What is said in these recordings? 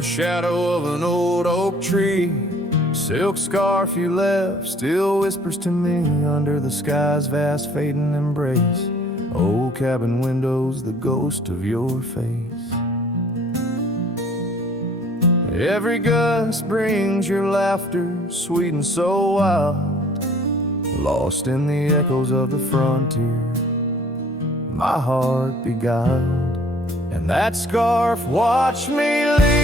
the shadow of an old oak tree. Silk scarf you left still whispers to me under the sky's vast fading embrace. Old cabin windows, the ghost of your face. Every gust brings your laughter, sweet and so wild, lost in the echoes of the frontier, my heart beguiled. And that scarf watched me leave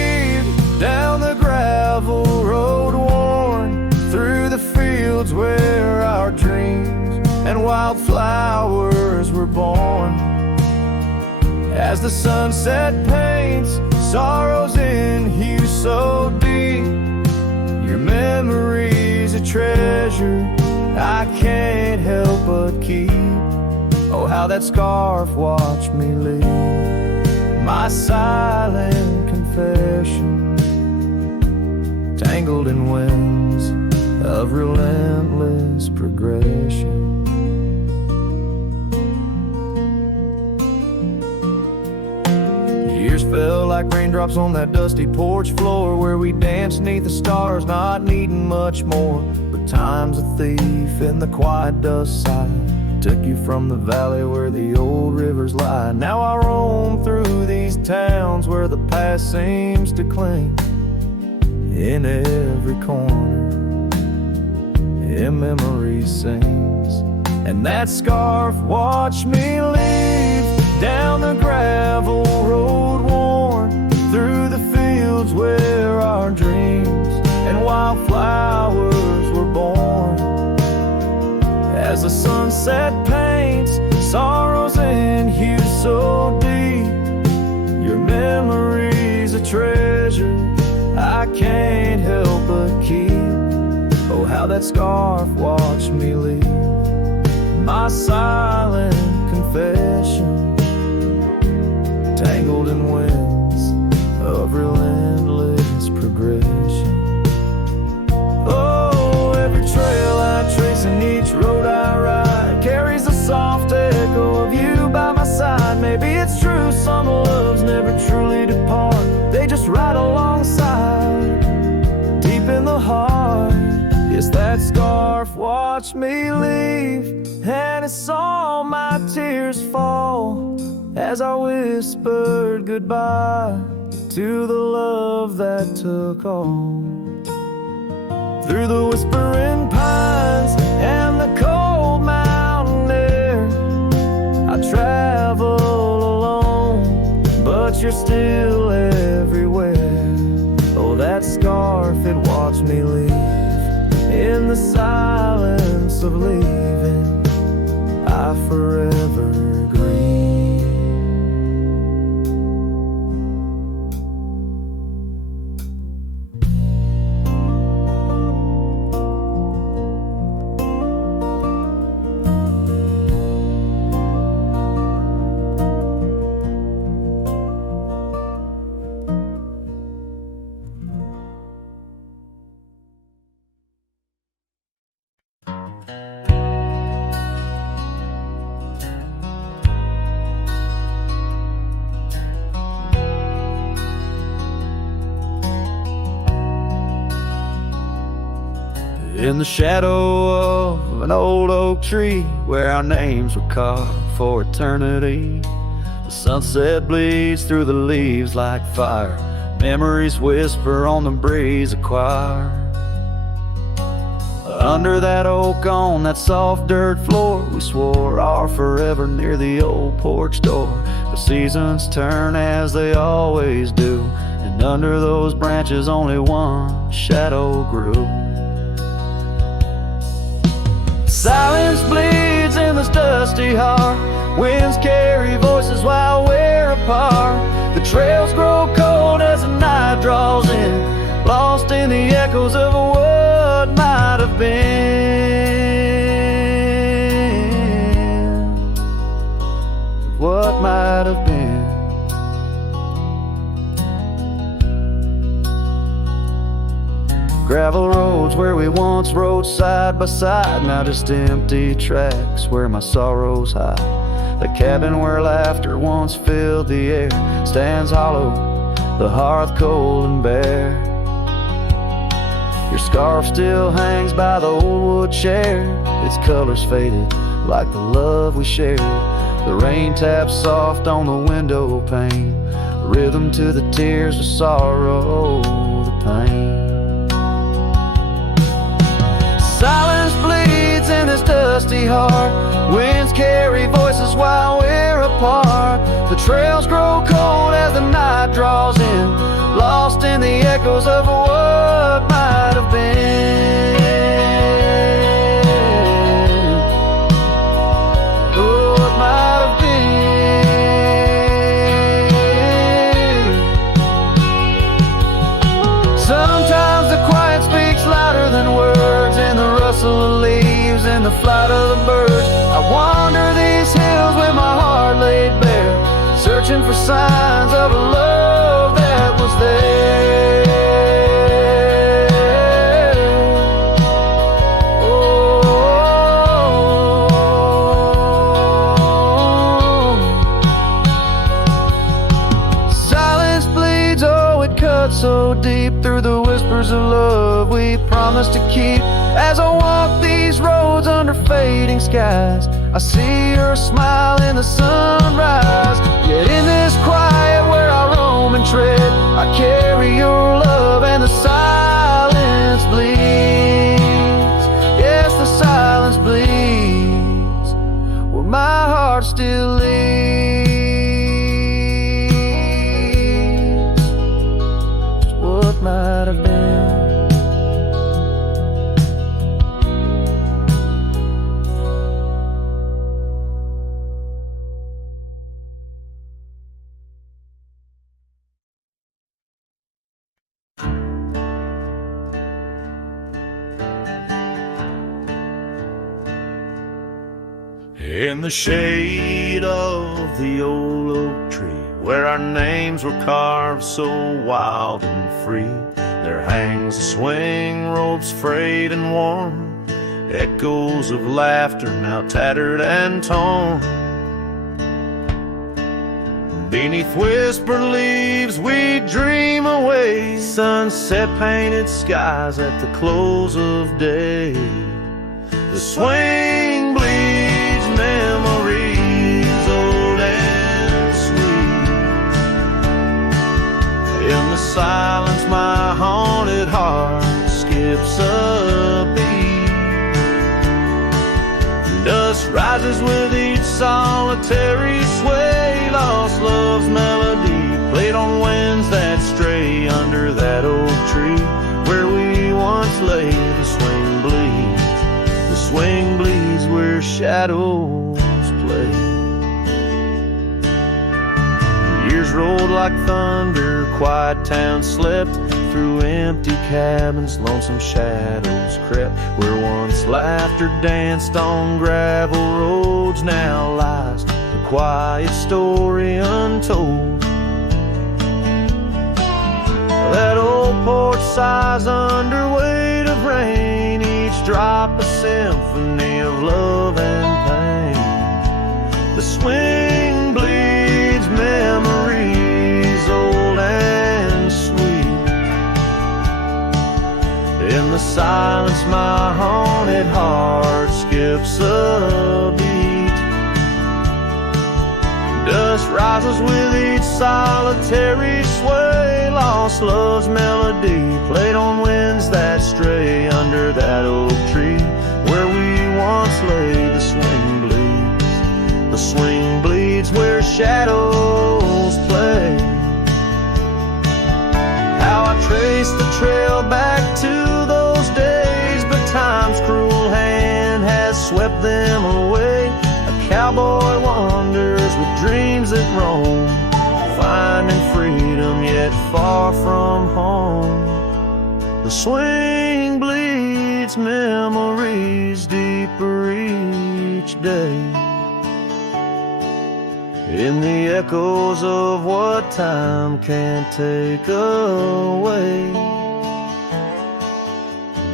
down the gravel road, worn through the fields where our dreams and wildflowers were born. As the sunset paints sorrows in hue so deep, your memory's a treasure I can't help but keep. Oh, how that scarf watched me leave, my silent confession, tangled in winds of relentless progression. Years fell like raindrops on that dusty porch floor where we danced neath the stars, not needing much more. But time's a thief in the quiet dust side, took you from the valley where the old rivers lie. Now I roam through these towns where the past seems to cling. In every corner, in memory sings. And that scarf watched me leave down the gravel road, worn through the fields where our dreams and wildflowers were born. As the sunset paints sorrows in hue so deep, your memory's a treasure I can't help but keep. Oh, how that scarf watched me leave, my silent confession, tangled in winds of relentless progression. Oh, every trail I trace and each road I ride carries a soft echo of you by my side. Maybe it's true, some loves never truly depart, they just ride alongside, deep in the heart. Yes, that scarf watched me leave, and it saw my tears fall as I whispered goodbye to the love that took all. Through the whispering pines and the cold mountain air, I travel alone, but you're still everywhere. Oh, that scarf, it watched me leave in the silence of leaving, I forever grieve. In the shadow of an old oak tree where our names were carved for eternity, the sunset bleeds through the leaves like fire, memories whisper on the breeze a choir. Under that oak on that soft dirt floor, we swore our forever near the old porch door. The seasons turn as they always do, and under those branches only one shadow grew. Silence bleeds in this dusty heart, winds carry voices while we're apart. The trails grow cold as the night draws in, lost in the echoes of what might have been, what might have been. Gravel roads where we once rode side by side, now just empty tracks where my sorrows hide. The cabin where laughter once filled the air stands hollow the hearth cold and bare. Your scarf still hangs by the old wood chair, its colors faded like the love we shared. The rain taps soft on the window pane, rhythm to the tears, the sorrow, the pain. Silence bleeds in this dusty heart, winds carry voices while we're apart. The trails grow cold as the night draws in, lost in the echoes of what might have been. Oh, what might have been. Sometimes the quiet speaks louder than words, in the rustle of leaves and the flight of the birds. I wander these hills with my heart laid bare, searching for signs of a love that was there. Oh. Silence bleeds, oh, it cuts so deep through the whispers of love we promised to keep. As I walk these roads under fading skies, I see your smile in the sunrise. Yet in this quiet where I roam and tread, I carry your love and the silence bleeds. Yes, the silence bleeds where my heart still leads. Just what might have been. In the shade of the old oak tree, where our names were carved so wild and free, there hangs a swing, ropes frayed and worn, echoes of laughter now tattered and torn. Beneath whispered leaves we dream away, sunset painted skies at the close of day. The swing bleeds memories old and sweet. In the silence my haunted heart skips a beat. Dust rises with each solitary sway, lost love's melody played on winds that stray. Under that oak tree where we once lay, the swing bleeds. The swing bleeds where shadows play. Years rolled like thunder, quiet town slept through empty cabins, lonesome shadows crept. Where once laughter danced on gravel roads, now lies the quiet story untold. That old porch sighs under weight of rain, each drop a symphony of love and pain. The swing bleeds memories old and sweet. In the silence my haunted heart skips a beat. Dust rises with each solitary sway, lost love's melody played on winds that stray. Under that oak tree where we once lay, the swing bleeds. The swing bleeds where shadows play. How I trace the trail back to those days, but time's cruel hand has swept them away. A cowboy wanders with dreams that roam, finding freedom yet far from home. The swing bleeds memories deeper each day. In the echoes of what time can't take away.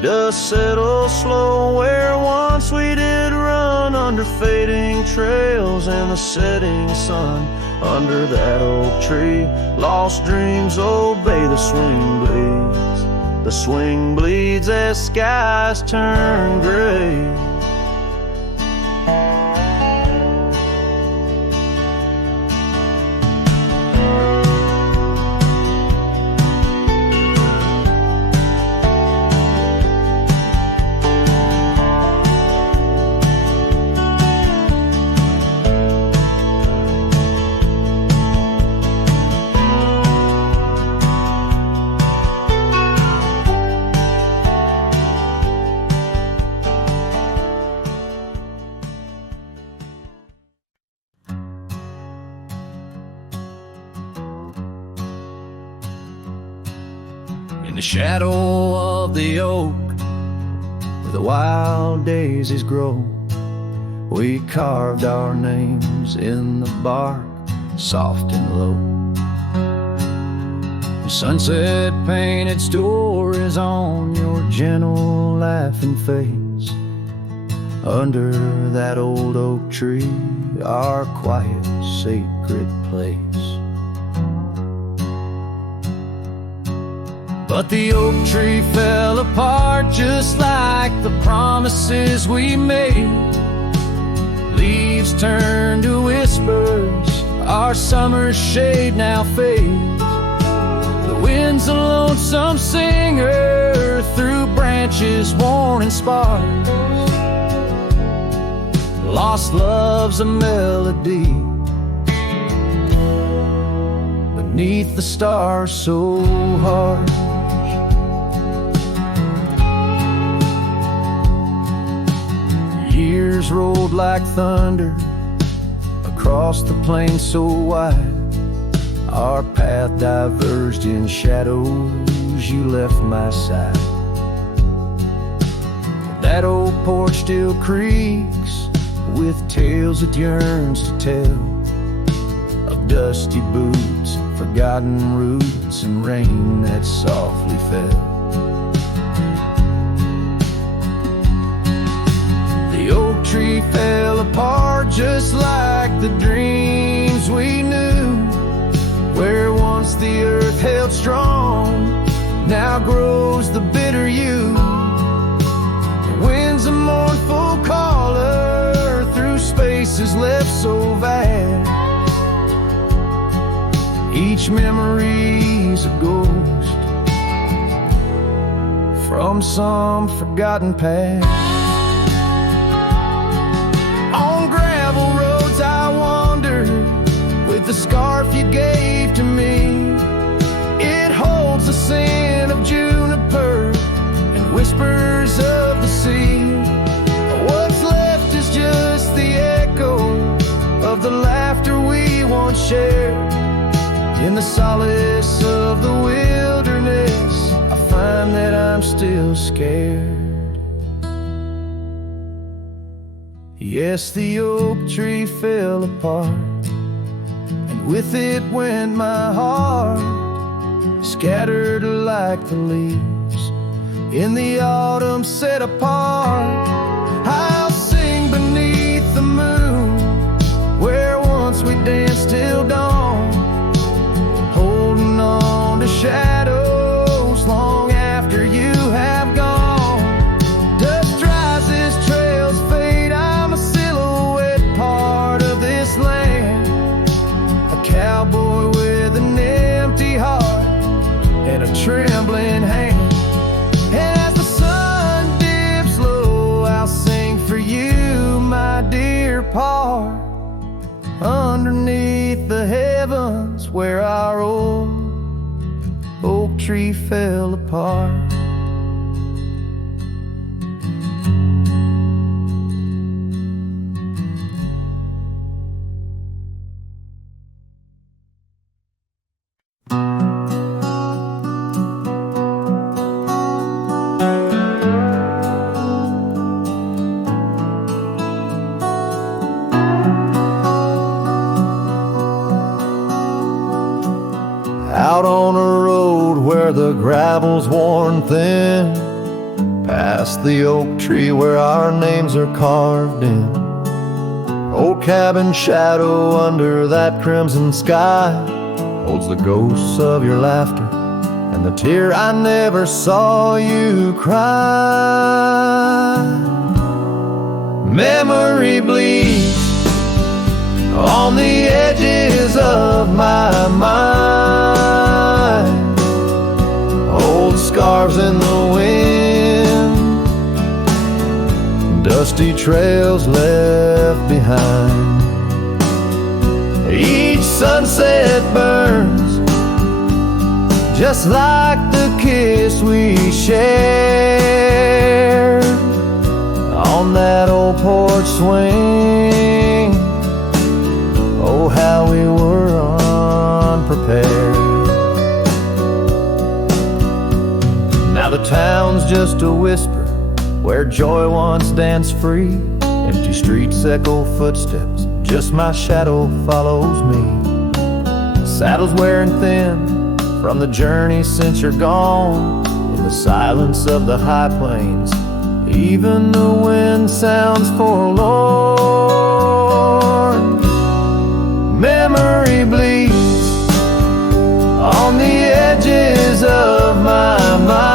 Dust settles slow where once we did run under fading trails and the setting sun. Under that oak tree, lost dreams obey the swing bleeds. The swing bleeds as skies turn gray. In the shadow of the oak, where the wild daisies grow, we carved our names in the bark, soft and low. The sunset painted stories on your gentle laughing face. Under that old oak tree, our quiet, sacred place. But the oak tree fell apart just like the promises we made. Leaves turned to whispers, our summer's shade now fades. The wind's a lonesome singer through branches worn and sparse. Lost love's a melody beneath the stars so harsh. Years rolled like thunder across the plain so wide. Our path diverged in shadows, you left my side. That old porch still creaks with tales it yearns to tell, of dusty boots, forgotten roots, and rain that softly fell. The oak tree fell apart just like the dreams we knew. Where once the earth held strong, now grows the bitter yew. The wind's a mournful caller through spaces left so vast. Each memory's a ghost from some forgotten past. The scarf you gave to me, it holds the scent of juniper and whispers of the sea. What's left is just the echo of the laughter we once shared. In the solace of the wilderness, I find that I'm still scared. Yes, the oak tree fell apart, with it went my heart, scattered like the leaves in the autumn set apart. I'll sing beneath the moon, where once we danced till dawn, holding on to shadows long after you have gone. Dust dries as trails fade, I'm a silhouette part of this land. Cowboy with an empty heart and a trembling hand. And as the sun dips low, I'll sing for you, my dear part, underneath the heavens where our old oak tree fell apart. Out on a road where the gravel's worn thin, past the oak tree where our names are carved in. cabin shadow under that crimson sky holds the ghosts of your laughter and the tear I never saw you cry. Memory bleeds on the edges of my mind, old scars in the wind, dusty trails left behind. Each sunset burns just like the kiss we shared on that old porch swing. Oh, how we were unprepared. Now the town's just a whisper where joy once danced free. Empty streets echo footsteps, just my shadow follows me. Saddle's wearing thin from the journey since you're gone. In the silence of the high plains, even the wind sounds forlorn. Memory bleeds on the edges of my mind,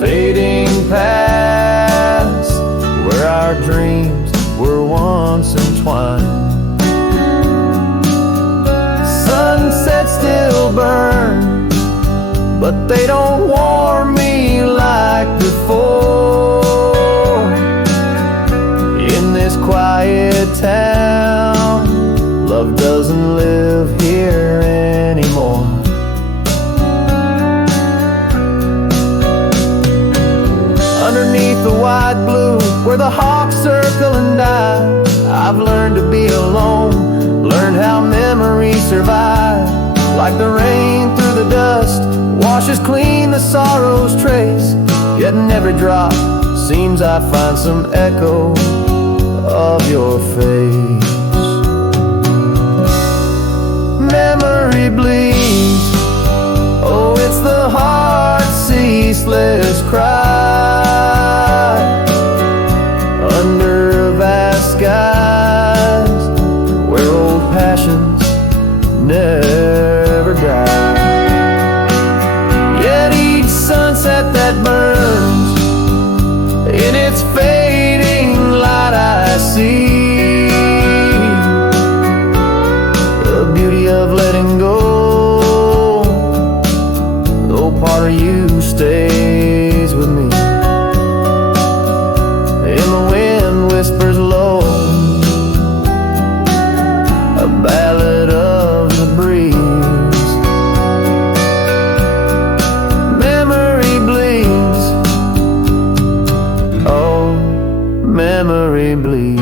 fading past where our dreams were once entwined. Sunsets still burn, but they don't warm me like before. In this quiet town, love doesn't live here anymore. Underneath the wide blue, where the hawks circle and die, I've learned to be alone, learned how memories survive. Like the rain through the dust, washes clean the sorrow's trace. Yet in every drop seems I find some echo of your face. Memory bleeds, oh, it's the heart's ceaseless cry under vast skies where old passions never die. Yet each sunset that burns, in its fading light I see the beauty of letting go. Though part of you stays with me. And the wind whispers low a ballad of the breeze. Memory bleeds, oh, memory bleeds.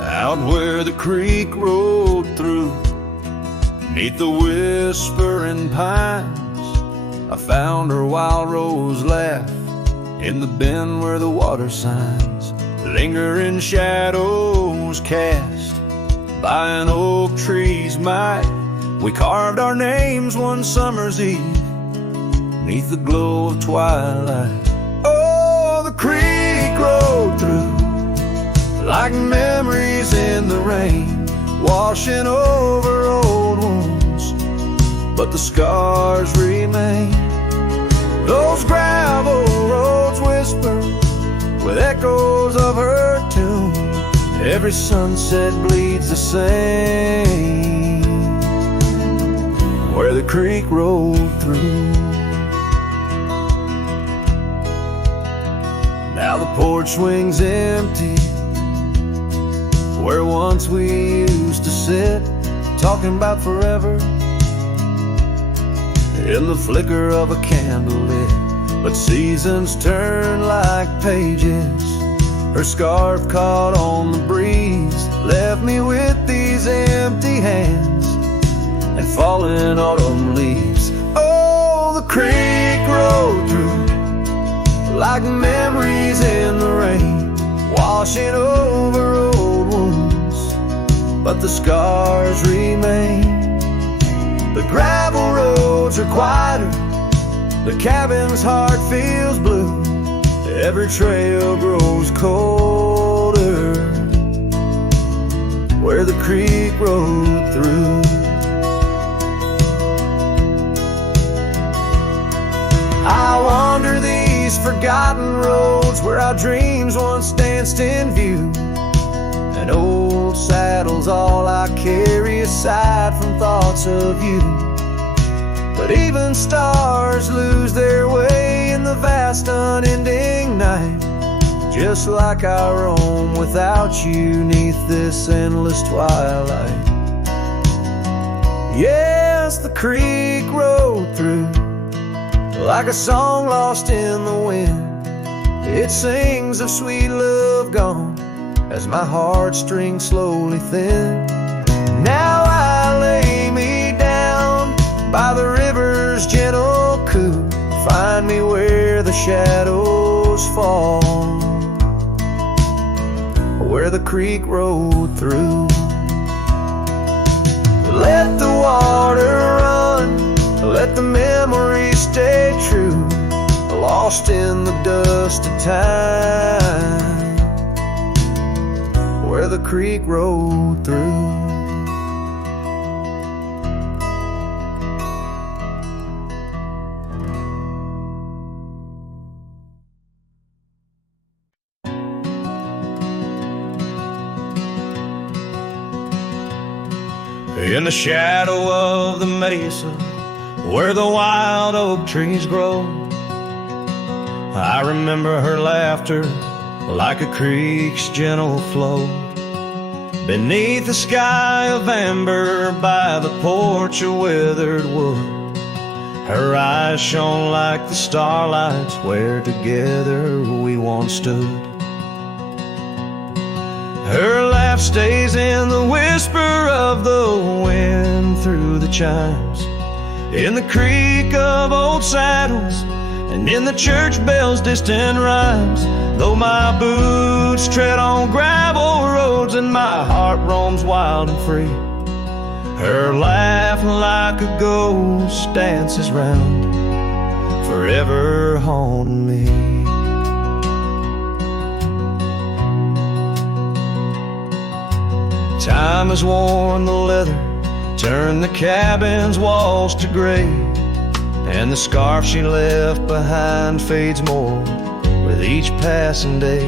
Out where the creek rolled through, neath the whispering pines, I found her wild rose laugh in the bend where the water signs linger in shadows cast by an oak tree's might. We carved our names one summer's eve neath the glow of twilight. Oh, the creek rolled through like memories in the rain, washing over old wounds, but the scars remain. Those gravel roads whisper with echoes of her tune. Every sunset bleeds the same where the creek rolled through. Now the porch swings empty where once we used to sit, talking about forever in the flicker of a candle lit. But seasons turn like pages. Her scarf caught on the breeze left me with these empty hands and falling autumn leaves. Oh, the creek rolled through like memories in the rain, washing over old wounds, but the scars remain. The gravel roads are quieter, the cabin's heart feels blue, every trail grows colder where the creek rode through. I wander these forgotten roads where our dreams once danced in view, and old saddle's all I carry aside from thoughts of you. But even stars lose their way in the vast unending night, just like I roam without you neath this endless twilight. Yes, the creek rode through like a song lost in the wind. It sings of sweet love gone as my heartstrings slowly thin. Now I lay me down by the river's gentle coo, find me where the shadows fall, where the creek rode through. Let the water run, let the memories stay true, lost in the dust of time, where the creek rode through. In the shadow of the mesa, where the wild oak trees grow, I remember her laughter like a creek's gentle flow. Beneath the sky of amber by the porch of withered wood, her eyes shone like the starlights where together we once stood. Her laugh stays in the whisper of the wind through the chimes, in the creak of old saddles, and in the church bell's distant rhymes. Though my boots tread on gravel roads and my heart roams wild and free, her laugh like a ghost dances round, forever haunting me. Time has worn the leather, turned the cabin's walls to gray, and the scarf she left behind fades more with each passing day.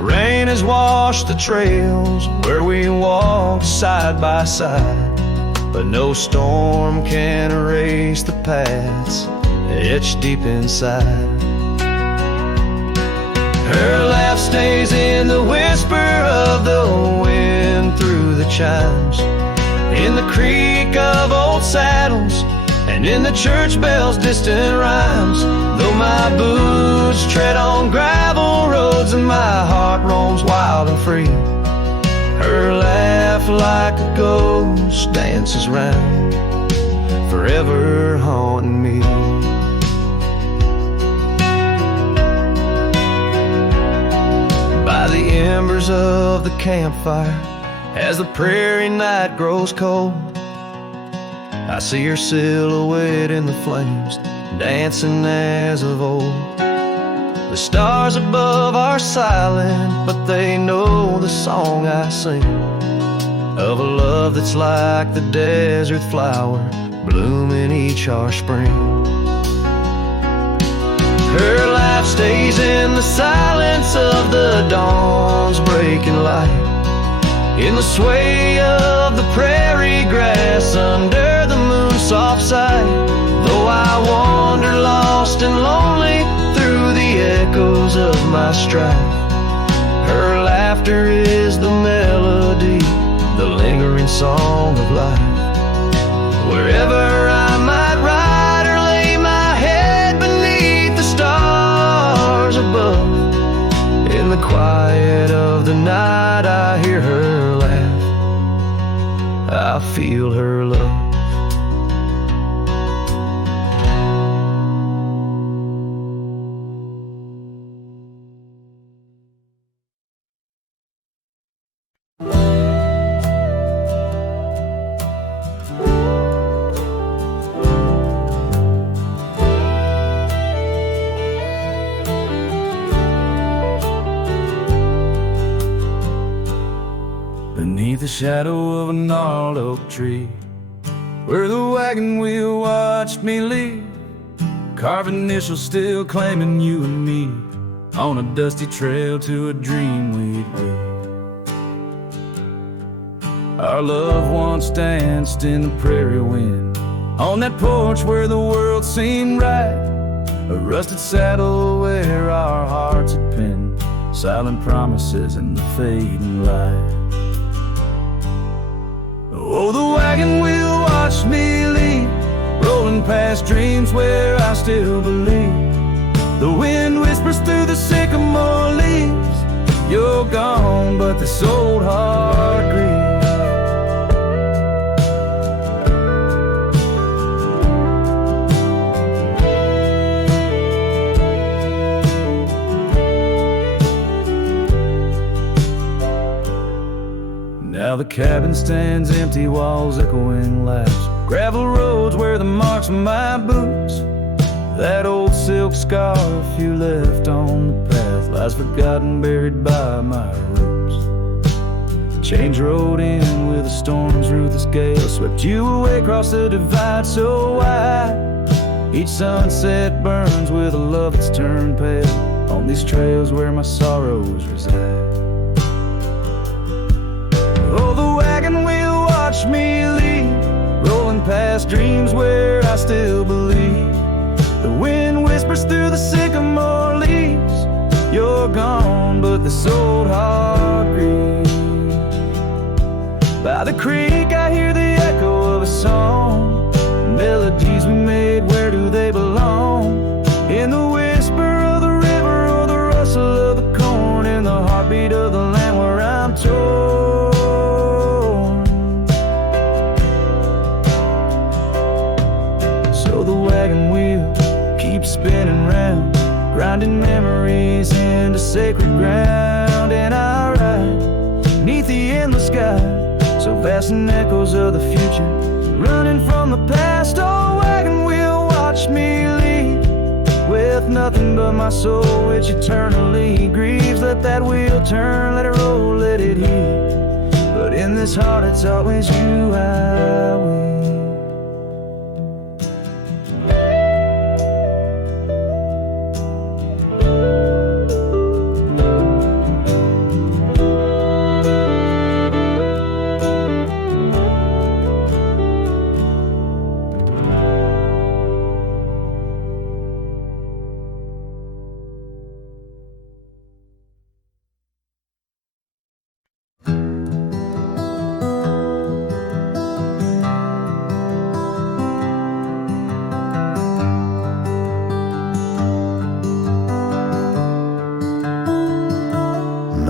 Rain has washed the trails where we walked side by side, but no storm can erase the paths etched deep inside. Her laugh stays in the whisper of the wind through the chimes, in the creak of old saddles, and in the church bell's distant rhymes. Though my boots tread on gravel roads and my heart roams wild and free, her laugh like a ghost dances round, forever haunting me. By the embers of the campfire, as the prairie night grows cold, I see her silhouette in the flames, dancing as of old. The stars above are silent, but they know the song I sing, of a love that's like the desert flower, blooming each harsh spring. Her life stays in the silence of the dawn's breaking light, in the sway of the prairie grass under the moon's soft sight. Though I wander lost and lonely through the echoes of my strife, her laughter is the melody, the lingering song of life. Wherever I might ride or lay my head beneath the stars above, in the quiet of the night I hear her laugh, I feel her love. the shadow of a gnarled oak tree, where the wagon wheel watched me leave, carved initials still claiming you and me, on a dusty trail to a dream we'd be. Our love once danced in the prairie wind, on that porch where the world seemed right, a rusted saddle where our hearts had been, silent promises in the fading light. Oh, the wagon wheel watched me leave, rolling past dreams where I still believe. The wind whispers through the sycamore leaves, you're gone, but this old heart grieves. Now the cabin stands empty, walls echoing laughs, gravel roads where the marks of my boots, that old silk scarf you left on the path lies forgotten, buried by my roots. Change rode in with a storm's ruthless gale, swept you away across the divide so wide. Each sunset burns with a love that's turned pale, on these trails where my sorrows reside. Oh, the wagon wheel watched me leave, rolling past dreams where I still believe. The wind whispers through the sycamore leaves, you're gone, but this old heart grieves. By the creek I hear the echo of a song, melodies we made, where do they belong? In the whisper of the river or the rustle of the corn, in the heartbeat of the land where I'm torn. So the wagon wheel keeps spinning round, grinding memories into sacred ground, and I ride neath the endless sky, so vast in echoes of the future, running from the past. Oh, wagon wheel watch me leave, with nothing but my soul which eternally grieves. Let that wheel turn, let it roll, let it heal, but in this heart it's always you I will.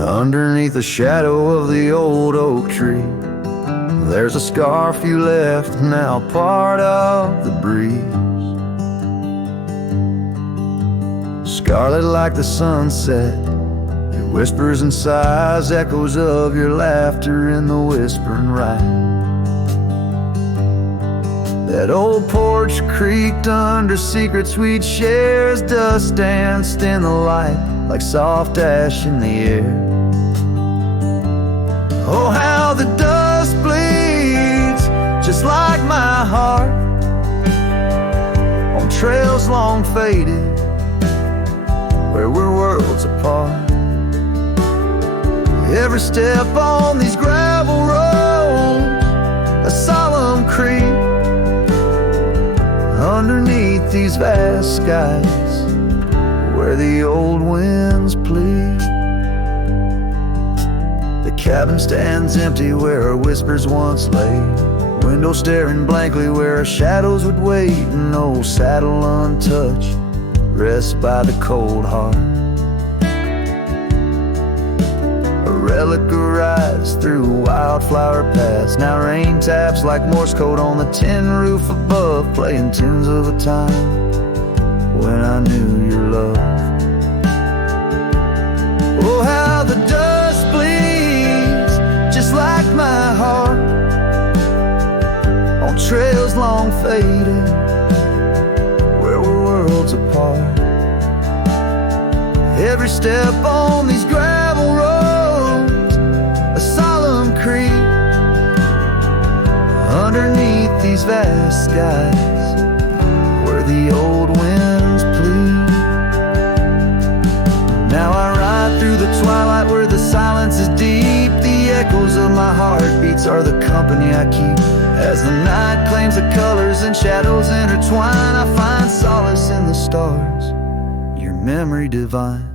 Underneath the shadow of the old oak tree, there's a scarf you left, now part of the breeze. Scarlet like the sunset, it whispers and sighs, echoes of your laughter in the whispering ride. That old porch creaked under secrets we'd share as dust danced in the light like soft ash in the air. Oh, how the dust bleeds, just like my heart, on trails long faded, where we're worlds apart. Every step on these gravel roads, a solemn creep, underneath these vast skies, where the old winds plead. The cabin stands empty where our whispers once lay, window staring blankly where our shadows would wait, an old saddle untouched rests by the cold heart. A relic arrives through wildflower paths, now rain taps like Morse code on the tin roof above, playing tunes of a time when I knew your love. Oh, how the dust bleeds, just like my heart, on trails long faded, where we're worlds apart. Every step on these gravel roads, a solemn creep, these vast skies where the old winds plead. Now I ride through the twilight where the silence is deep. The echoes of my heartbeats are the company I keep. As the night claims the colors and shadows intertwine, I find solace in the stars, your memory divine.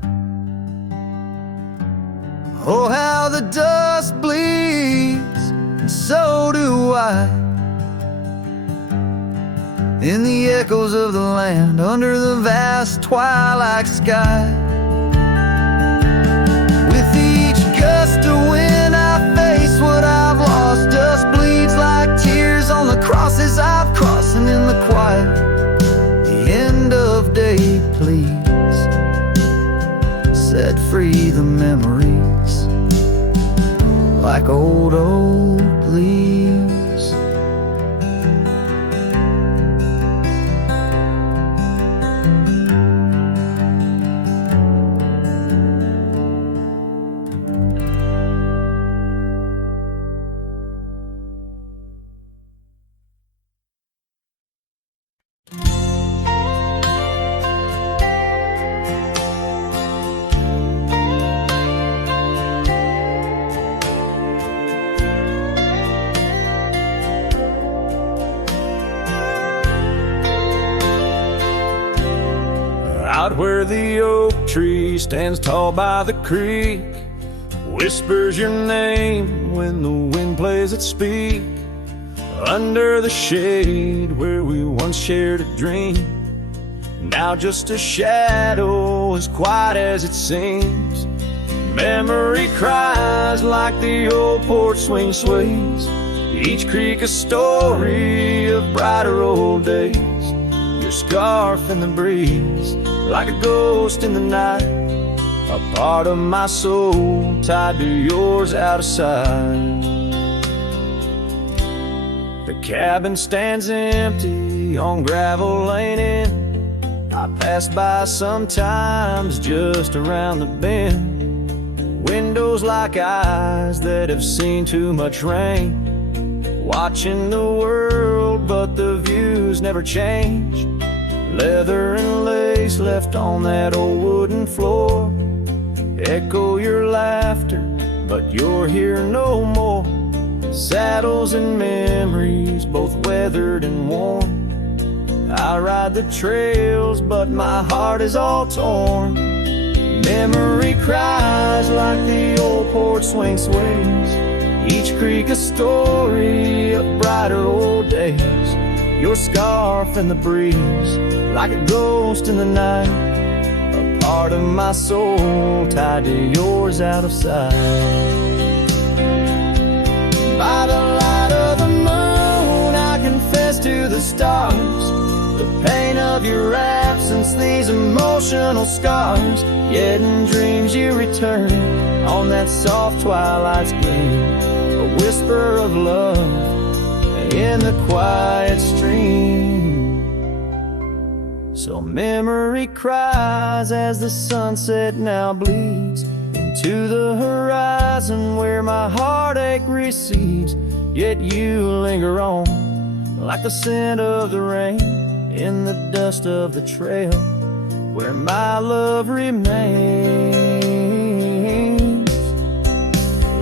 Oh, how the dust bleeds, and so do I, in the echoes of the land under the vast twilight sky. With each gust of wind I face what I've lost. Dust bleeds like tears on the crosses I've crossed. And in the quiet, the end of day please set free the memories like old leaves. Out where the oak tree stands tall by the creek, whispers your name when the wind plays its speak. Under the shade where we once shared a dream, now just a shadow as quiet as it seems. Memory cries like the old porch swing sways, each creak a story of brighter old days. Your scarf in the breeze, like a ghost in the night, a part of my soul tied to yours out of sight. The cabin stands empty on gravel lane in. I pass by sometimes just around the bend. Windows like eyes that have seen too much rain, watching the world but the views never change. Leather and lace left on that old wooden floor echo your laughter, but you're here no more. Saddles and memories, both weathered and worn. I ride the trails, but my heart is all torn. Memory cries like the old porch swing sways, each creak a story of brighter old days. Your scarf in the breeze, like a ghost in the night, a part of my soul tied to yours out of sight. By the light of the moon I confess to the stars the pain of your absence, these emotional scars. Yet in dreams you return on that soft twilight's gleam, a whisper of love in the quiet stream. So memory cries as the sunset now bleeds into the horizon where my heartache recedes. Yet you linger on like the scent of the rain in the dust of the trail where my love remains.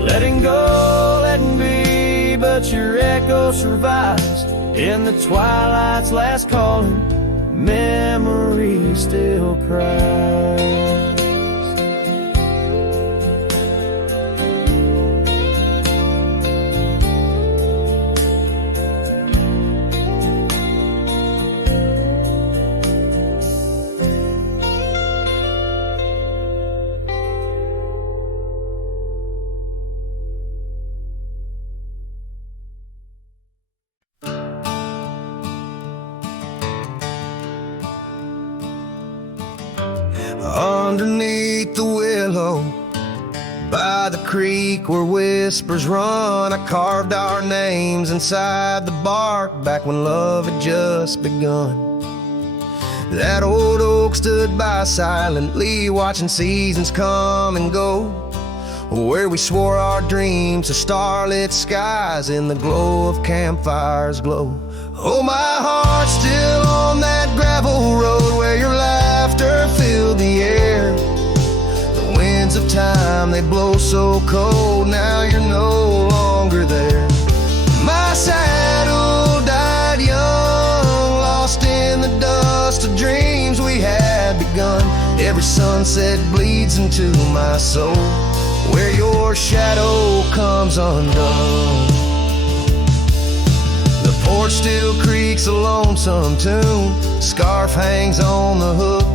Letting go, letting be, but your echo survives in the twilight's last calling. Memory still cries. Underneath the willow by the creek where whispers run, I carved our names inside the bark back when love had just begun. That old oak stood by silently, watching seasons come and go, where we swore our dreams to starlit skies in the glow of campfires glow. Oh, my heart's still on that gravel road where your laughter filled the air. The winds of time, they blow so cold, now you're no longer there. My saddle died young, lost in the dust of dreams we had begun. Every sunset bleeds into my soul where your shadow comes undone. The porch still creaks a lonesome tune, scarf hangs on the hook,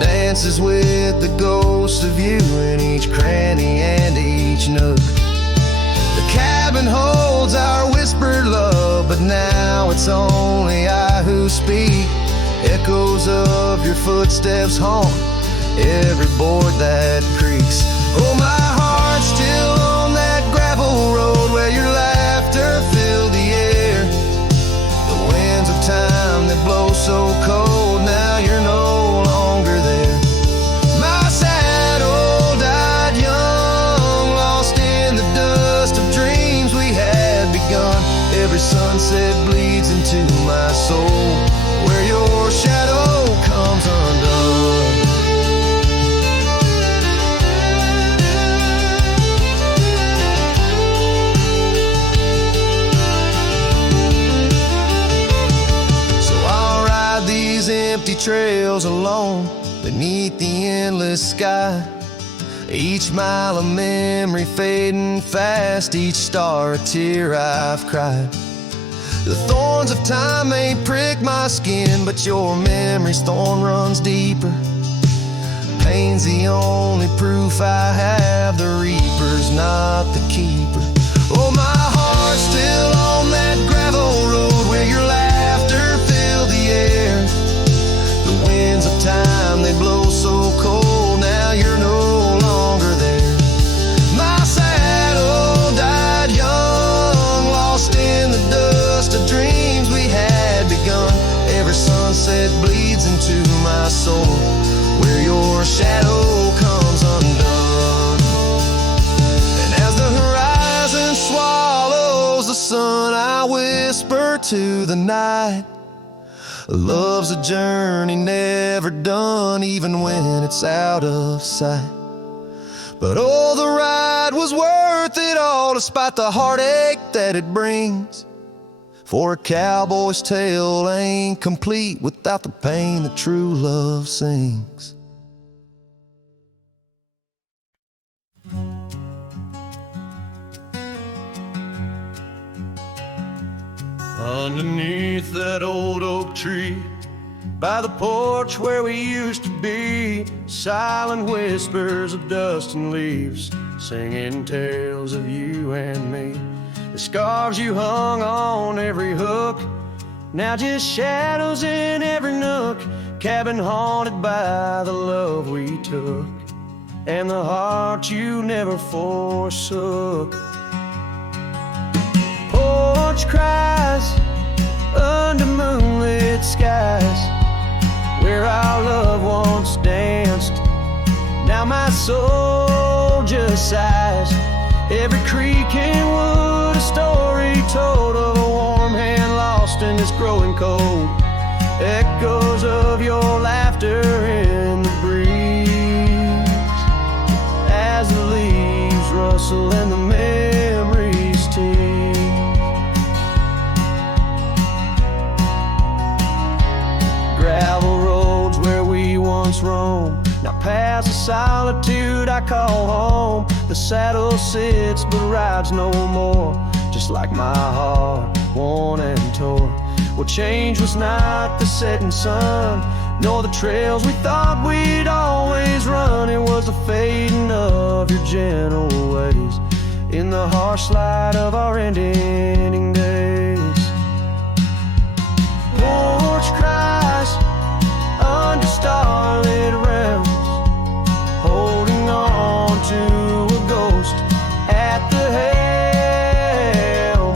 dances with the ghost of you in each cranny and each nook. The cabin holds our whispered love, but now it's only I who speak. Echoes of your footsteps haunt every board that creaks. Oh, my heart's still on that gravel road where your laughter filled the air. The winds of time that blow so cold, now you're no longer there. My saddle died young, lost in the dust of dreams we had begun. Every sunset bleeds into my soul where your shadow comes undone. So I'll ride these empty trails alone beneath the endless sky. Each mile a memory fading fast, each star a tear I've cried. The thorns of time may prick my skin, but your memory's thorn runs deeper. Pain's the only proof I have, the reaper's not the keeper. Oh, my heart's still on that gravel road where your laughter filled the air. The winds of time, they blow so cold, now you're no longer there. My saddle died young, lost in the dust of dreams we had begun. Every sunset bleeds into my soul where your shadow comes undone. And as the horizon swallows the sun, I whisper to the night, love's a journey never done, even when it's out of sight. But oh, the ride was worth it all, despite the heartache that it brings. For a cowboy's tale ain't complete without the pain that true love sings. Underneath that old oak tree, by the porch where we used to be, silent whispers of dust and leaves, singing tales of you and me. The scarves you hung on every hook, now just shadows in every nook. Cabin haunted by the love we took, and the heart you never forsook. Porch cries under moonlit skies, where our love once danced. Now my soul just sighs. Every creek and wood, a story told of a warm hand lost in this growing cold. Echoes of your laughter in the breeze, as the leaves rustle and the memories tease. Gravel roads where we once roamed, now paths of solitude I call home. The saddle sits but rides no more, just like my heart, worn and torn. Well, change was not the setting sun, nor the trails we thought we'd always run. It was the fading of your gentle ways in the harsh light of our ending days. Porch cries under starlit realms, holding on to a ghost at the helm.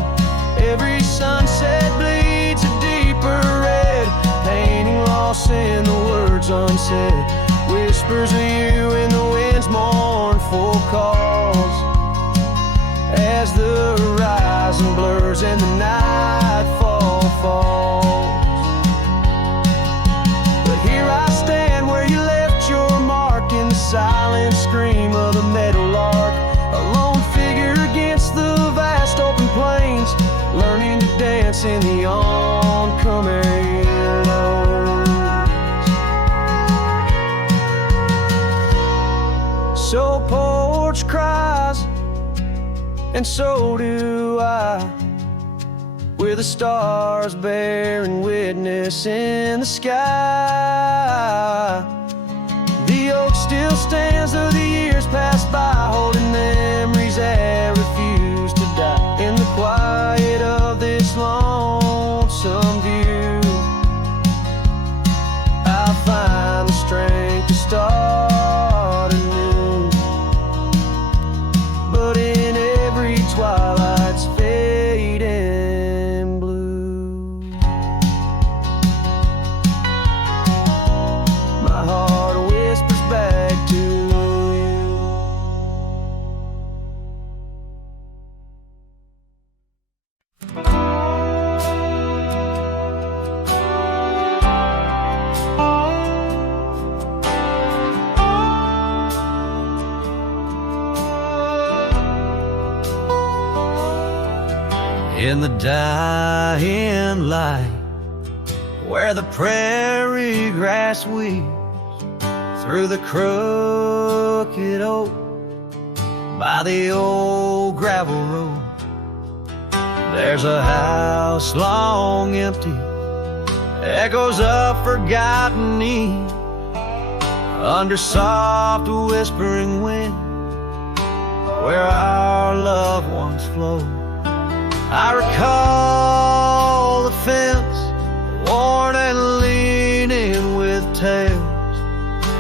Every sunset bleeds a deeper red, painting loss in the words unsaid. Whispers of you in the wind's mournful calls, as the horizon blurs and the night falls. So porch cries, and so do I. We're the stars bearing witness in the sky. The oak still stands though the years pass by, holding memories that refuse to die. In the quiet of this lonesome view, I find the strength to start anew. But in every twilight's fading blue, my heart whispers back to you. In the dying light, where the prairie grass weaves through the crooked oak by the old gravel road, there's a house long empty, echoes of forgotten eve under soft whispering wind, where our loved ones flow. I recall the fence, worn and leaning with tails.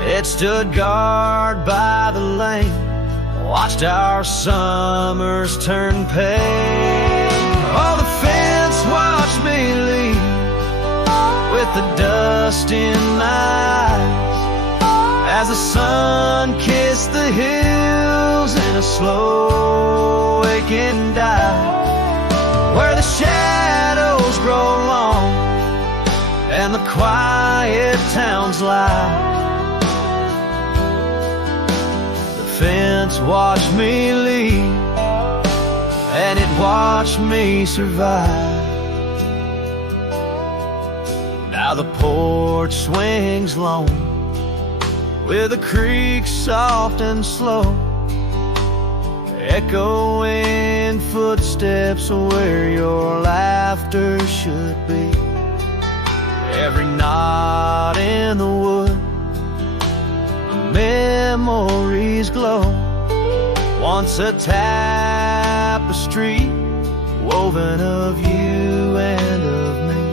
It stood guard by the lane, watched our summers turn pale. Oh, the fence watched me leave with the dust in my eyes, as the sun kissed the hills in a slow waking dive, where the shadows grow long and the quiet towns lie. The fence watched me leave, and it watched me survive. Now the porch swings lone, with the creek soft and slow, echoing footsteps where your laughter should be. Every knot in the wood, memories glow. Once a tapestry woven of you and of me.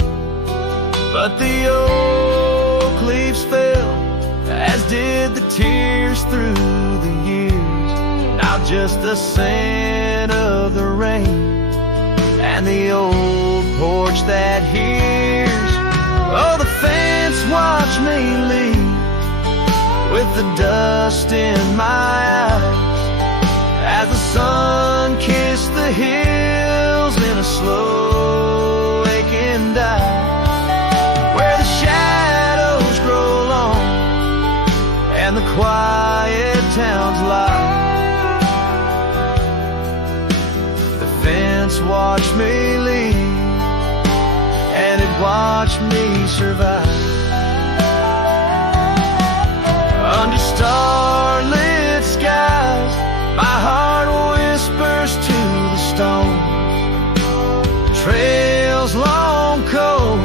But the oak leaves fell, as did the tears through the years. Now just the scent of the rain and the old porch that hears. Oh, the fence watched me leave with the dust in my eyes, as the sun kissed the hills in a slow waking dive, where the shadows grow long and the quiet towns lie. Fence watched me leave, and it watched me survive. Under starlit skies, my heart whispers to the stone. Trails long cold,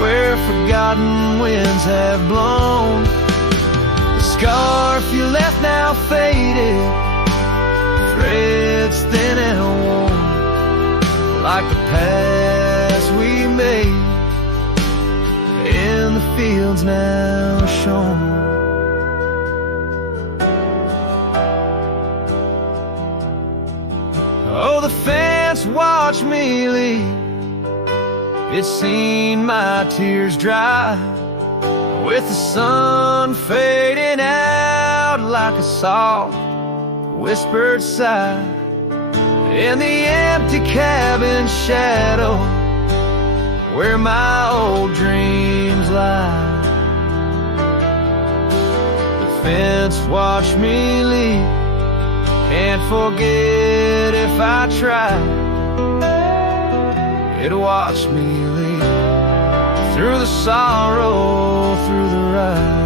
where forgotten winds have blown. The scarf you left now faded, threads thin and worn, like the paths we made in the fields now shown. Oh, the fence watched me leave, it's seen my tears dry, with the sun fading out like a soft whispered sigh. In the empty cabin shadow, where my old dreams lie, the fence watched me leave, can't forget if I try. It watched me leave, through the sorrow, through the ride.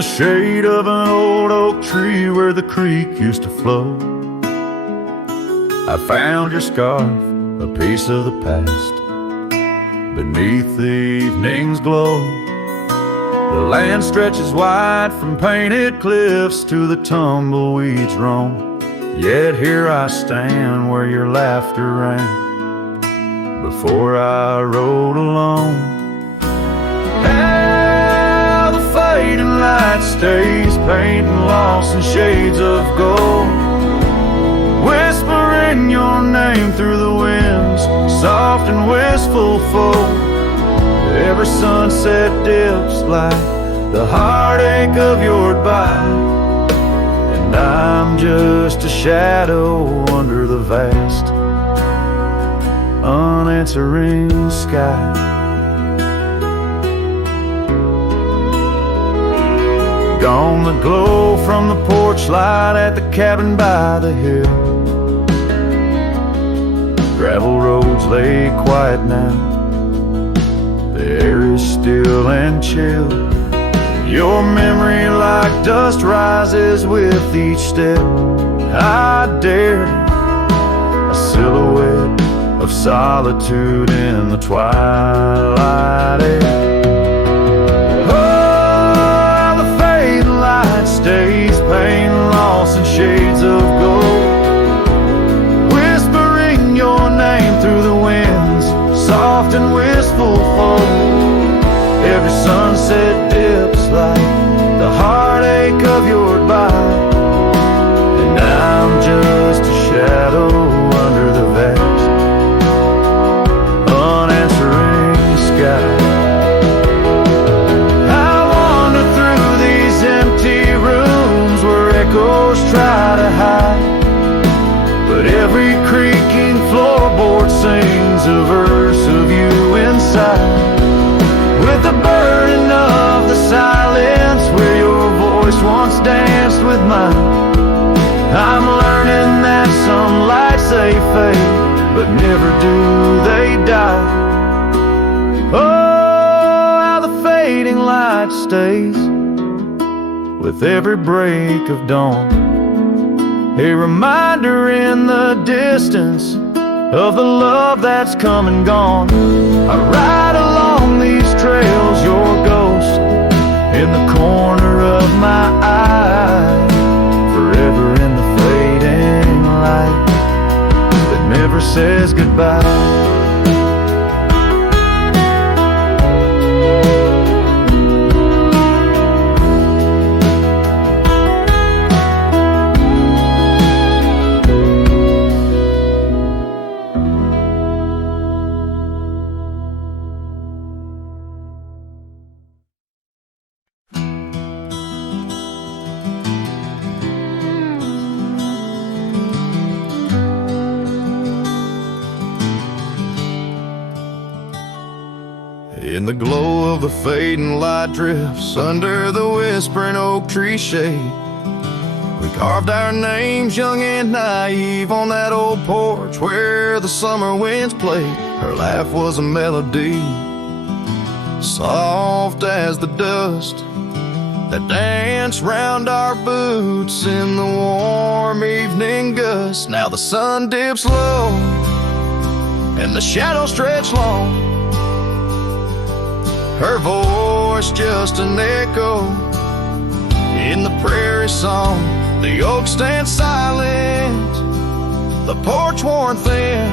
the shade of an old oak tree where the creek used to flow, I found your scarf, a piece of the past, beneath the evening's glow. The land stretches wide from painted cliffs to the tumbleweeds roam, yet here I stand where your laughter rang before I rode alone. How the fading light stays, painting lost in shades of gold, whispering your name through the winds, soft and wistful fold. Every sunset dips like the heartache of your goodbye, and I'm just a shadow under the vast, unanswering sky. Gone the glow from the porch light at the cabin by the hill. Gravel roads lay quiet now, the air is still and chill. Your memory like dust rises with each step I dare, a silhouette of solitude in the twilight air. Oh, the fading light stays, pain lost in shades of gold, whispering your name through the winds, soft and wistful fold. Every sunset dips like the heartache of your goodbye, and I'm just a shadow under the vast, unanswering sky. I wander through these empty rooms where echoes try to hide, but every creaking floorboard sings a verse of you inside. With the burden of the silence where your voice once danced with mine, I'm learning that some lights they fade, but never do they die. Oh, how the fading light stays with every break of dawn, a reminder in the distance of the love that's come and gone. I ride along these trails, your ghost in the corner of my eye, forever in the fading light that never says goodbye. In the glow of the fading light drifts under the whispering oak tree shade, we carved our names young and naive on that old porch where the summer winds played. Her laugh was a melody, soft as the dust that danced round our boots in the warm evening gust. Now the sun dips low and the shadows stretch long, her voice just an echo in the prairie song. The oak stands silent, the porch worn thin,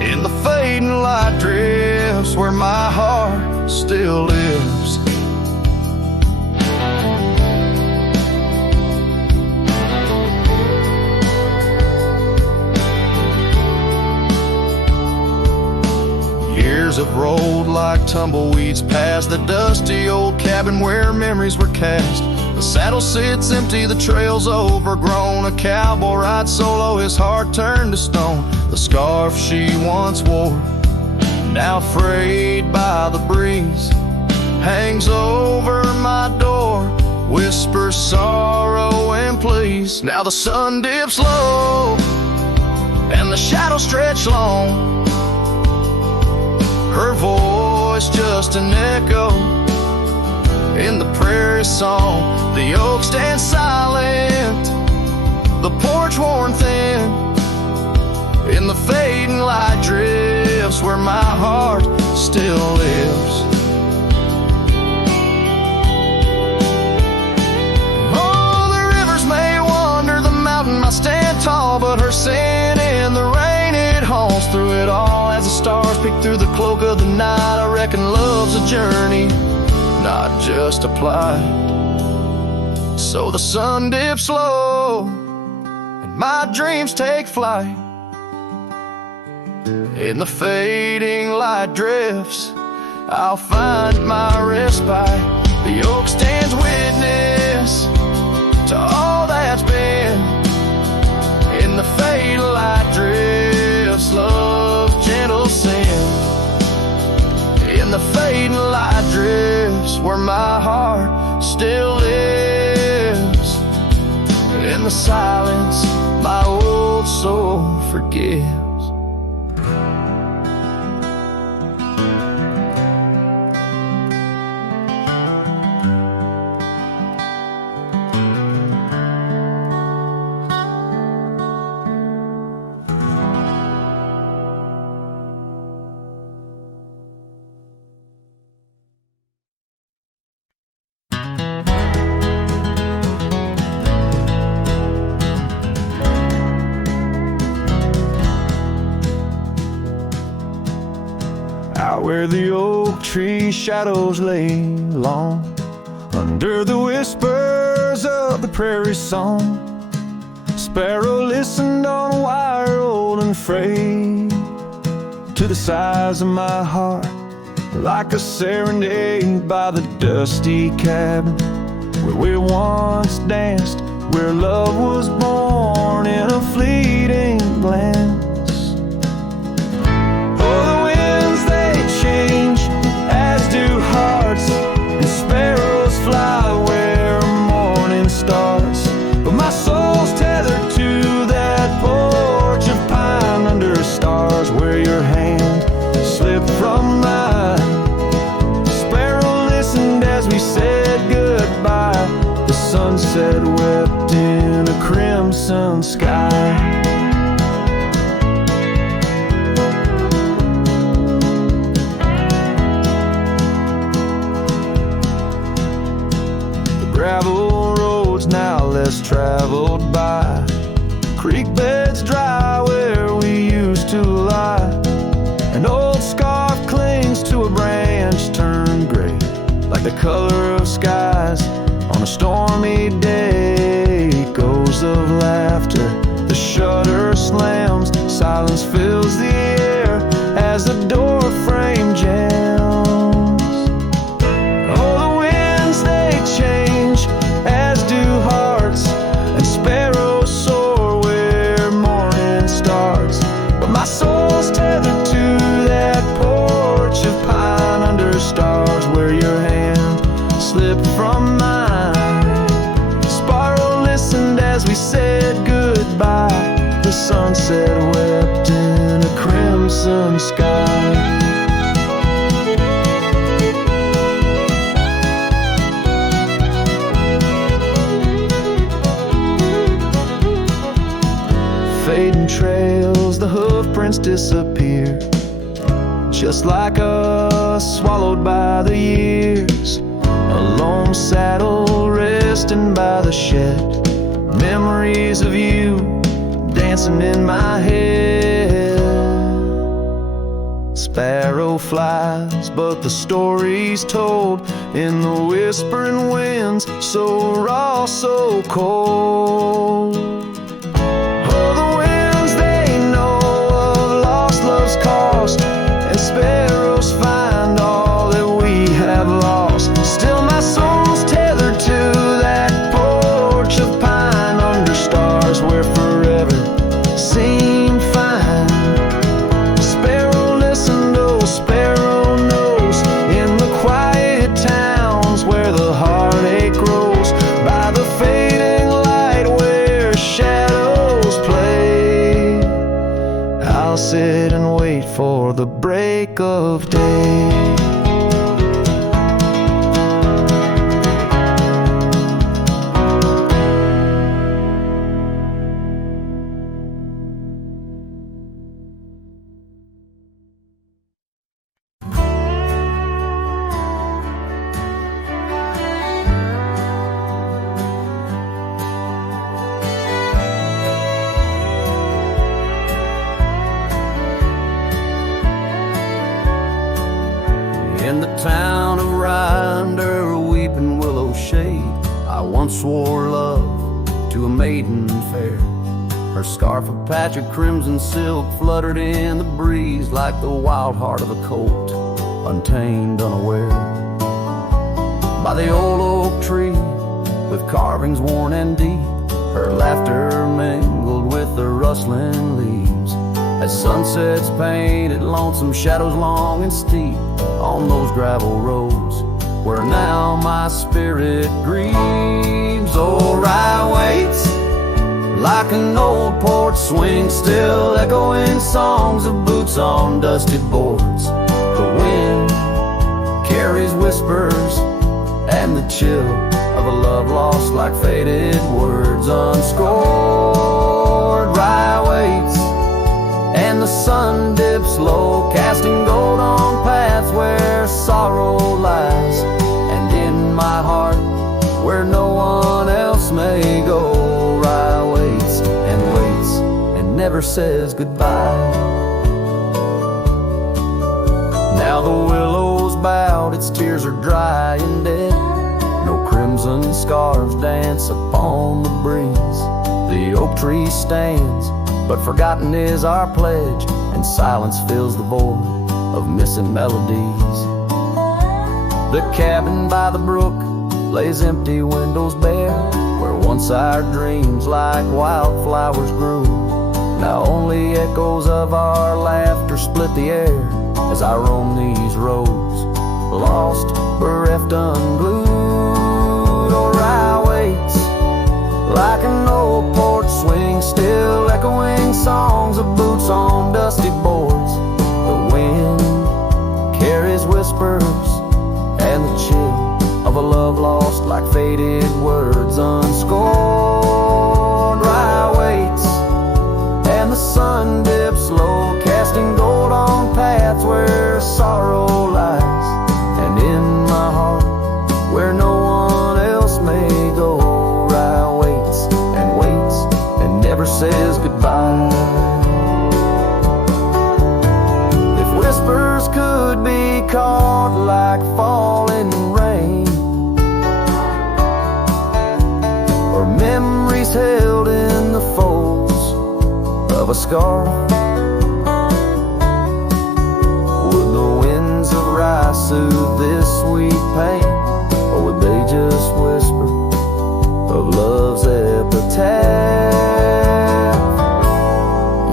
in the fading light drifts where my heart still lives. Years have rolled like tumbleweeds past the dusty old cabin where memories were cast. The saddle sits empty, the trail's overgrown. A cowboy rides solo, his heart turned to stone. The scarf she once wore, now frayed by the breeze, hangs over my door, whispers sorrow and please. Now the sun dips low and the shadows stretch long, her voice just an echo In the prairie song, the oak stands silent, the porch worn thin. In the fading light drifts where my heart still lives. Oh, the rivers may wander, the mountain might stand tall, but her sin in the rain, it haunts through it all. As the stars peek through the cloak of the night, I reckon love's a journey, not just a plight. So the sun dips low and my dreams take flight. In the fading light drifts, I'll find my respite. The oak stands witness to all that's been. In the fading light drifts, love, gentle sin. In the fading light drifts where my heart still lives. In the silence, my old soul forgives. Out where the oak tree shadows lay long, under the whispers of the prairie song, sparrow listened on a wire old and frayed to the sighs of my heart, like a serenade by the dusty cabin where we once danced, where love was born in a fleeting glance. Change, as do hearts, and sparrows fly where morning starts. But my soul's tethered to that porch of pine under stars, where your hand slipped from mine. Sparrow listened as we said goodbye. The sunset wept in a crimson sky. Gravel roads now less traveled by, creek beds dry where we used to lie. An old scarf clings to a branch turned gray, like the color of skies on a stormy day. Echoes of laughter, the shutter slams, silence fills the air as the door frame jams. My soul's tethered to that porch of pine under stars, where your hand slipped from mine. Sparrow listened as we said goodbye. The sunset wept in a crimson sky. Fading trails, the hoof prints disappear, just like us, swallowed by the years. A lone saddle resting by the shed, memories of you dancing in my head. Sparrow flies, but the story's told in the whispering winds, so raw, so cold. Cost, and sparrows find all that we have lost. Still my soul's tethered to that porch of pine under stars, where forever seemed fine. Sparrow listened, oh sparrow knows, in the quiet towns where the heartache grows, by the fading light where shadows play. I'll sit and wait for the break of day. a maiden fair. Her scarf of patch of crimson silk fluttered in the breeze like the wild heart of a colt, untamed, unaware. By the old oak tree, with carvings worn and deep, her laughter mingled with the rustling leaves, as sunsets painted lonesome shadows long and steep on those gravel roads where now my spirit grieves. Oh, Rye waits like an old porch swing, still echoing songs of boots on dusty boards. The wind carries whispers and the chill of a love lost like faded words unscored. Rye waits and the sun dips low, casting gold on paths where sorrow lies, and in my heart where no one else may go. Rye waits and never says goodbye. Now the willow's bowed, its tears are dry and dead. No crimson scarves dance upon the breeze. The oak tree stands, but forgotten is our pledge, and silence fills the void of missing melodies. The cabin by the brook lays empty, windows bare, where once our dreams like wildflowers grew. Now only echoes of our laughter split the air as I roam these roads, lost, bereft, unglued. Oh, Rye waits like an old porch swing, still echoing songs of boots on dusty boards. The wind carries whispers and the chill of a love lost like faded words unscored. Rye waits and the sun dips low, casting gold on paths where sorrow lies, and in my heart where no one else may go. Rye waits and never says goodbye. If whispers could be caught like falling rain, or memories held in the folds of a scarf, would the winds of Rye soothe this sweet pain, or would they just whisper of love's epitaph?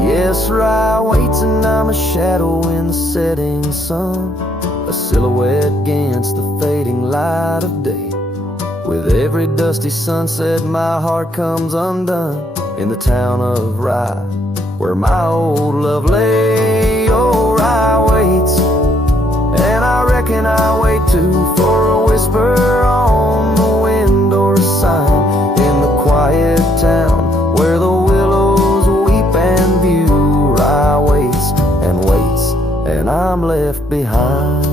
Yes, Rye waits and I'm a shadow in the setting sun, a silhouette against the fading light of day. With every dusty sunset my heart comes undone in the town of Rye, where my old love lay. Oh, Rye waits, and I reckon I wait too, for a whisper on the window or a sign in the quiet town where the willows weep and view. Rye waits, and I'm left behind.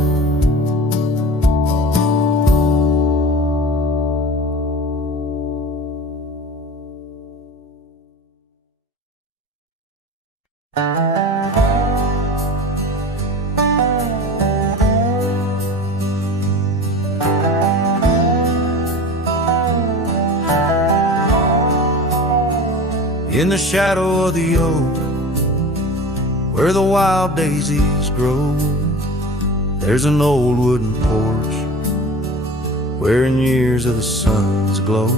In the shadow of the oak, where the wild daisies grow, there's an old wooden porch where in years of the sun's glow,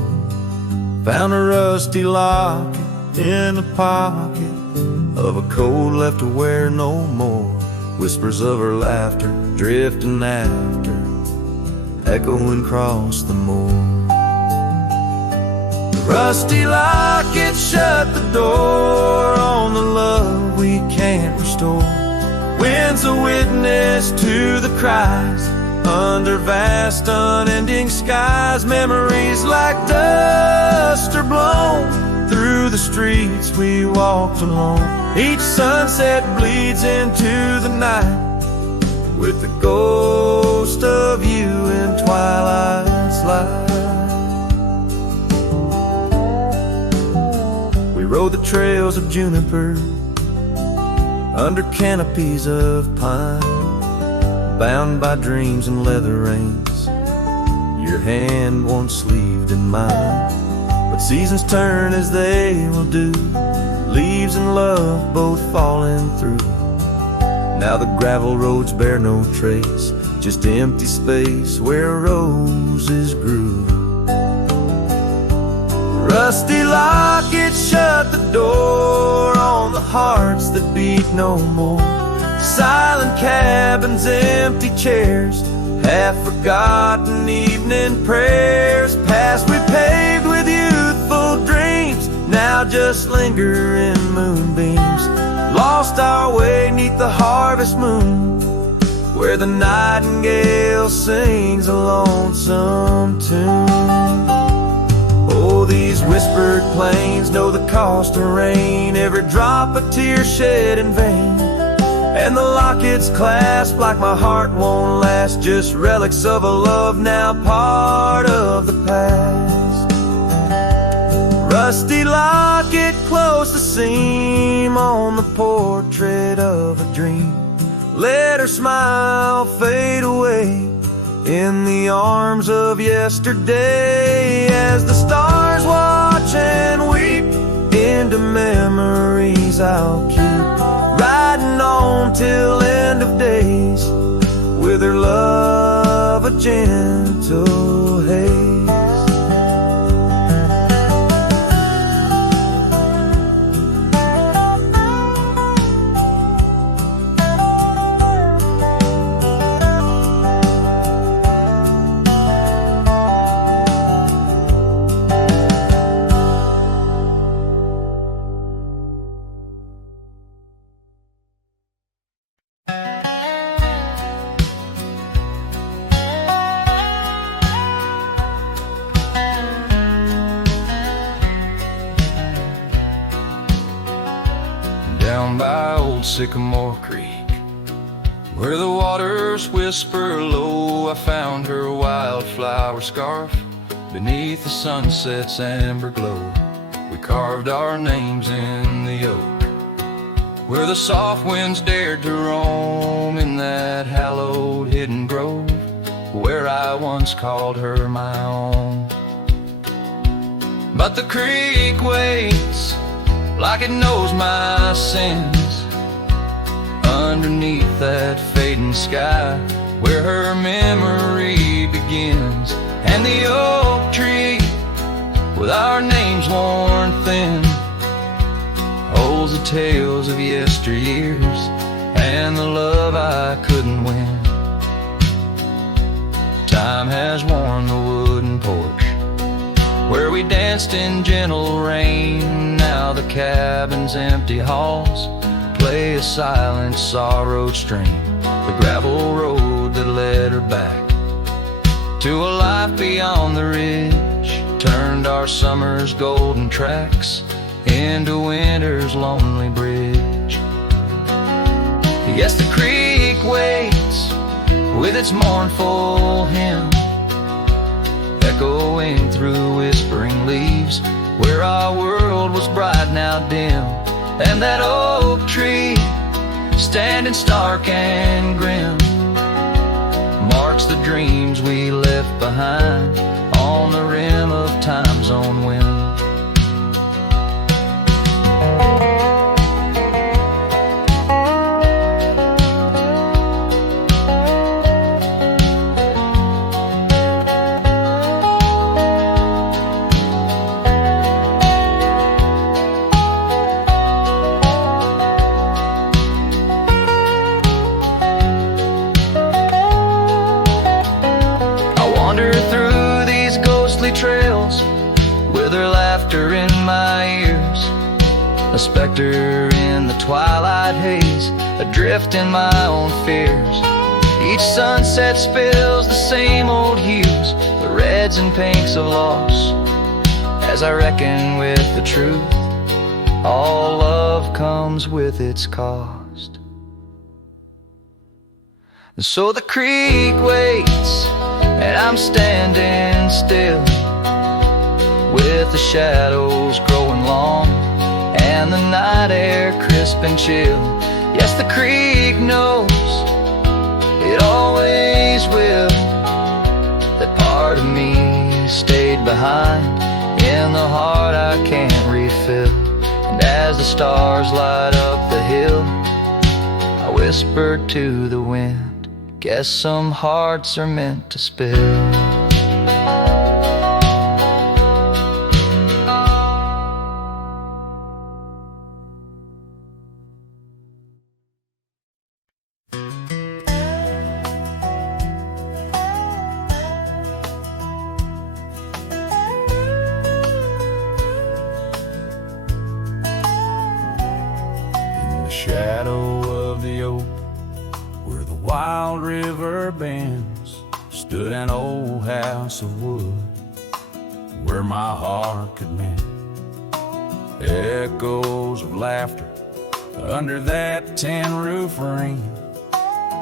found a rusty locket in the pocket of a coat left to wear no more. Whispers of her laughter drifting after, echoing across the moor. Rusty locket shut the door on the love we can't restore. Wind's a witness to the cries under vast unending skies. Memories like dust are blown through the streets we walked alone. Each sunset bleeds into the night with the ghost of you in twilight's light. We rode the trails of juniper under canopies of pine, bound by dreams and leather reins, your hand once sleeved in mine. but seasons turn as they will do, leaves and love both falling through. Now the gravel roads bear no trace, just empty space where roses grew. Rusty lockets shut the door on the hearts that beat no more. Silent cabins, empty chairs, half-forgotten evening prayers. Past we paved with youthful dreams, now just linger in moonbeams. Lost our way 'neath the harvest moon, where the nightingale sings a lonesome tune. Oh, these whispered plains know the cost of rain, every drop a tear shed in vain. And the lockets clasp like my heart won't last, just relics of a love now part of the past. Rusty locket close the seam on the portrait of a dream. Let her smile fade away in the arms of yesterday, as the stars watch and weep into memories I'll keep, riding on till end of days with her love a gentle haze. Down by old Sycamore Creek, where the waters whisper low, I found her wildflower scarf beneath the sunset's amber glow. We carved our names in the oak, where the soft winds dared to roam, in that hallowed hidden grove, where I once called her my own. But the creek waits like it knows my sins, underneath that fading sky, where her memory begins. And the oak tree, with our names worn thin, holds the tales of yesteryears and the love I couldn't win. Time has worn the wooden porch where we danced in gentle rain. Now the cabin's empty halls play a silent sorrowed strain. The gravel road that led her back to a life beyond the ridge turned our summer's golden tracks into winter's lonely bridge. Yes, the creek waits with its mournful hymn, echoing through whispering leaves, where our world was bright now dim. And that oak tree, standing stark and grim, marks the dreams we left behind on the rim of time's own wind. Trails with her laughter in my ears, a specter in the twilight haze, adrift in my own fears. Each sunset spills the same old hues, the reds and pinks of loss, as I reckon with the truth, all love comes with its cost. And so the creek waits and I'm standing still, with the shadows growing long and the night air crisp and chill. Yes, the creek knows, it always will, that part of me stayed behind in in the heart I can't refill. And as the stars light up the hill, I whisper to the wind, guess some hearts are meant to spill. Shadow of the oak, where the wild river bends, stood an old house of wood, where my heart could mend. Echoes of laughter under that tin roof ring,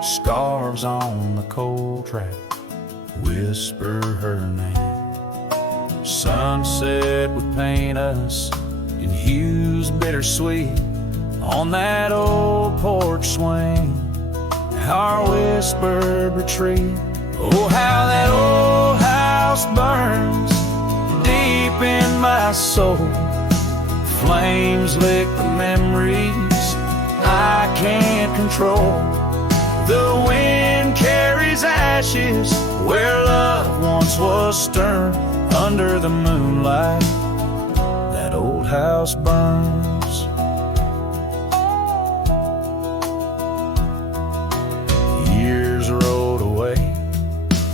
scarves on the cold track whisper her name. Sunset would paint us in hues bittersweet on that old porch swing, our whispered retreat. Oh, how that old house burns deep in my soul. Flames lick the memories I can't control. The wind carries ashes where love once was stern. Under the moonlight, that old house burns.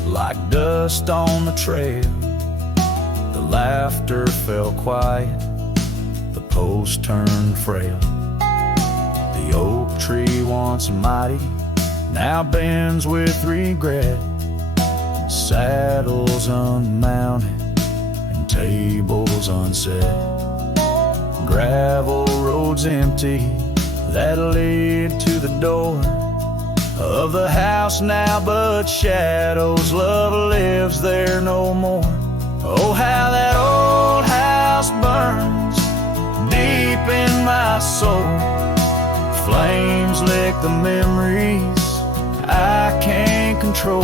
Like dust on the trail, the laughter fell quiet, the post turned frail. The oak tree once mighty now bends with regret. Saddles unmounted and tables unset. Gravel roads empty that lead to the door of the house now, but shadows. Love lives there no more. Oh, how that old house burns deep in my soul. Flames lick the memories I can't control.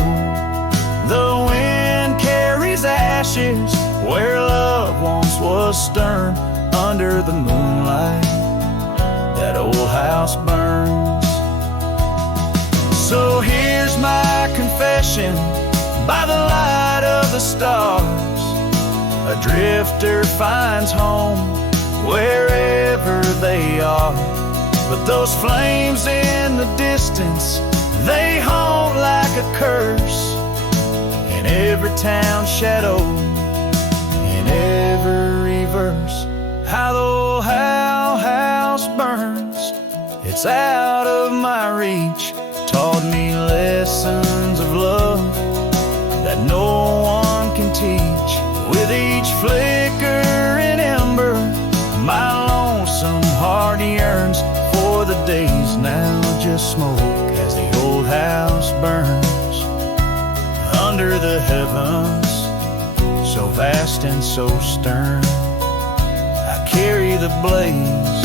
The wind carries ashes where love once was stern. Under the moonlight, that old house burns. So here's my confession by the light of the stars. A drifter finds home wherever they are. But those flames in the distance, they haunt like a curse. In every town shadow, in every verse. How the old house burns, it's out of my reach. Taught me lessons of love that no one can teach. With each flicker and ember, my lonesome heart yearns for the days now just smoke as the old house burns. Under the heavens, so vast and so stern, I carry the blaze